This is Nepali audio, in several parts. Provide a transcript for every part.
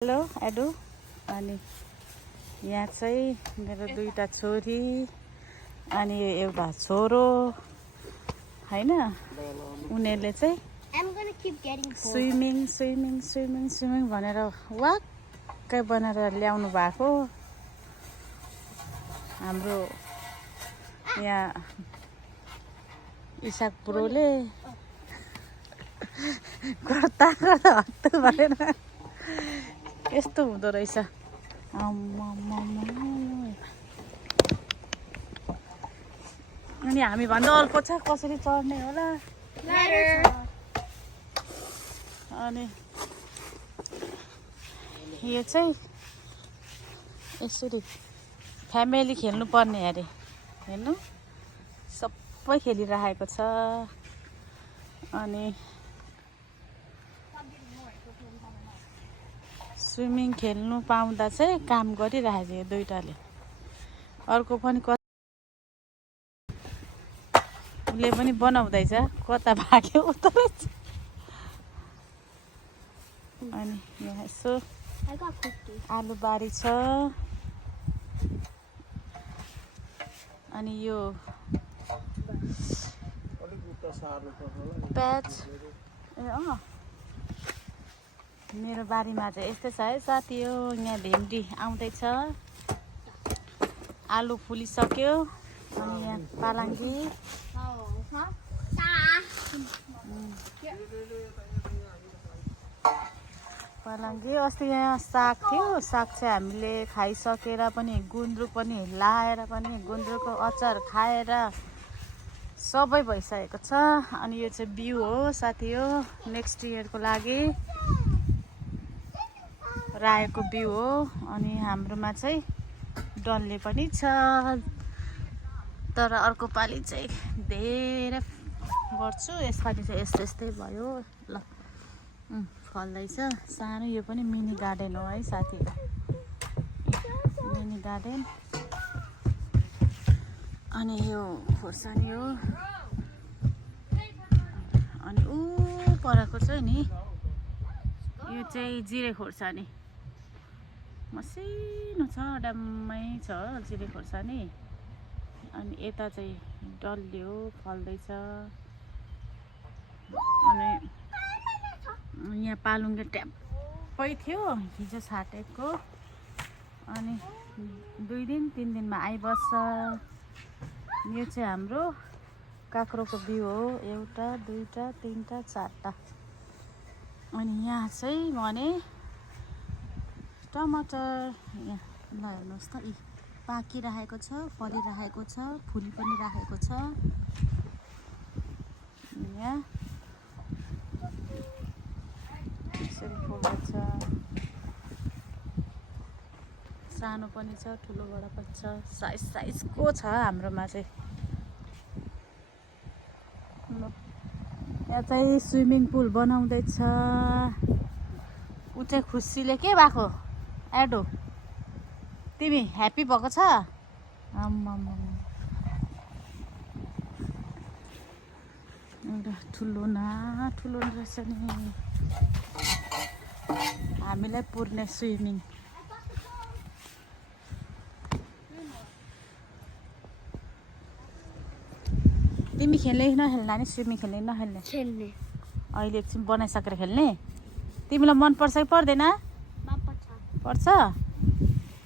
हेलो एडु अनि यहाँ चाहिँ मेरो दुईटा छोरी अनि एउटा छोरो हैन उनीहरुले चाहिँ स्विमिङ भनेर वाक्कै बनाएर ल्याउनु भएको हाम्रो यहाँ इसाक ब्रोले गर्दा हत्तु भनेर यस्तो हुँदो रहेछ। अनि हामी भन्दा अर्को छ कसरी चढ्ने होला अनि यो चाहिँ यसरी फ्यामिली खेल्नु पर्ने अरे हेर्नु सबै खेलिरहेको छ अनि स्विमिङ खेल्नु पाउँदा चाहिँ काम गरिरहेछ यो दुईटाले अर्को पनि उसले पनि बनाउँदैछ कता भाग्यो उता अनि यहाँ यसो आलुबारी छ अनि यो प्याज मेरो बारीमा चाहिँ यस्तै छ है साथी हो यहाँ भेन्डी आउँदैछ आलु फुलिसक्यो अनि यहाँ पालङ्गी अस्ति यहाँ साग थियो साग चाहिँ हामीले खाइसकेर पनि गुन्द्रुक पनि लाएर पनि गुन्द्रुकको अचार खाएर सबै भइसकेको छ अनि यो चाहिँ बिउ हो साथी हो नेक्स्ट इयरको लागि रायोको बिउ हो अनि हाम्रोमा चाहिँ डल्ले पनि छ तर अर्को पालि चाहिँ धेरै गर्छु यसपालि चाहिँ यस्तै भयो ल फल्दैछ सानो यो पनि मिनी गार्डन हो है साथी मिनी गार्डन अनि यो खोर्सानी हो अनि परको चाहिँ नि यो चाहिँ जिरे खोर्सानी मसिनो छ डम्मै छ जिरे खोर्सानी अनि यता चाहिँ डल्ले हो फल्दैछ अनि यहाँ पालुङ्गे ट्याप्पै थियो हिजो छाटेको अनि 2 दिन 3 दिनमा आइबस्छ यो चाहिँ हाम्रो काँक्रोको बिउ हो एउटा दुईटा तीनटा चारटा अनि यहाँ चाहिँ भने टमाटर यहाँ ल हेर्नुहोस् त यी पाकिरहेको छ फलिरहेको छ फुली पनि राखेको छ यहाँ यसरी फुल्दैछ सानो पनि छ ठुलो बडा पनि छ साइजको छ हाम्रोमा चाहिँ यहाँ चाहिँ स्विमिङ पुल बनाउँदैछ ऊ चाहिँ खुसीले के भएको एडो तिमी ह्याप्पी भएको छ एउटा ठुलो रहेछ नि हामीलाई पुर्ने स्विमिङ तिमी खेल्ने नखेल्ने नि स्विमिङ खेल्ने नखेल्ने अहिले एकछिन बनाइसकेर खेल्ने तिमीलाई मन पर्छ कि पर्दैन पर्छ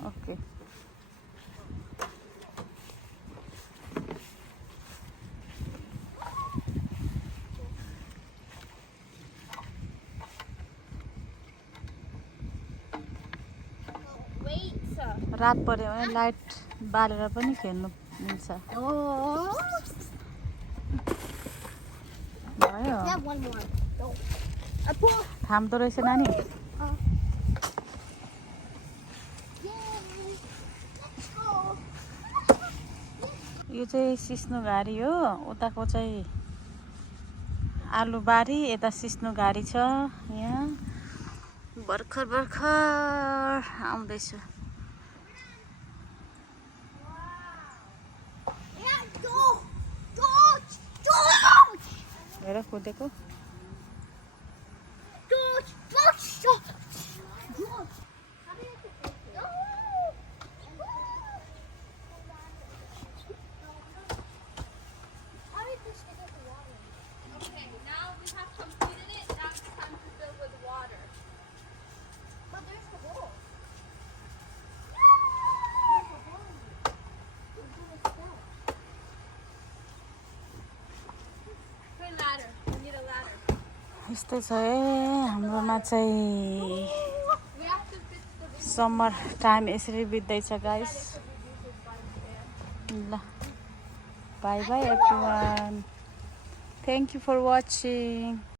ओके रात पर्यो भने लाइट बालेर पनि खेल्नु मिल्छ भयो थाम्दो रहेछ नानी यो चाहिँ सिस्नुघारी हो उताको चाहिँ आलुबारी यता सिस्नुघारी छ यहाँ भर्खर आउँदैछु हेर कुदेको यस्तै छ है हाम्रोमा चाहिँ समर टाइम यसरी बित्दैछ गाइस ल bye bye everyone thank you for watching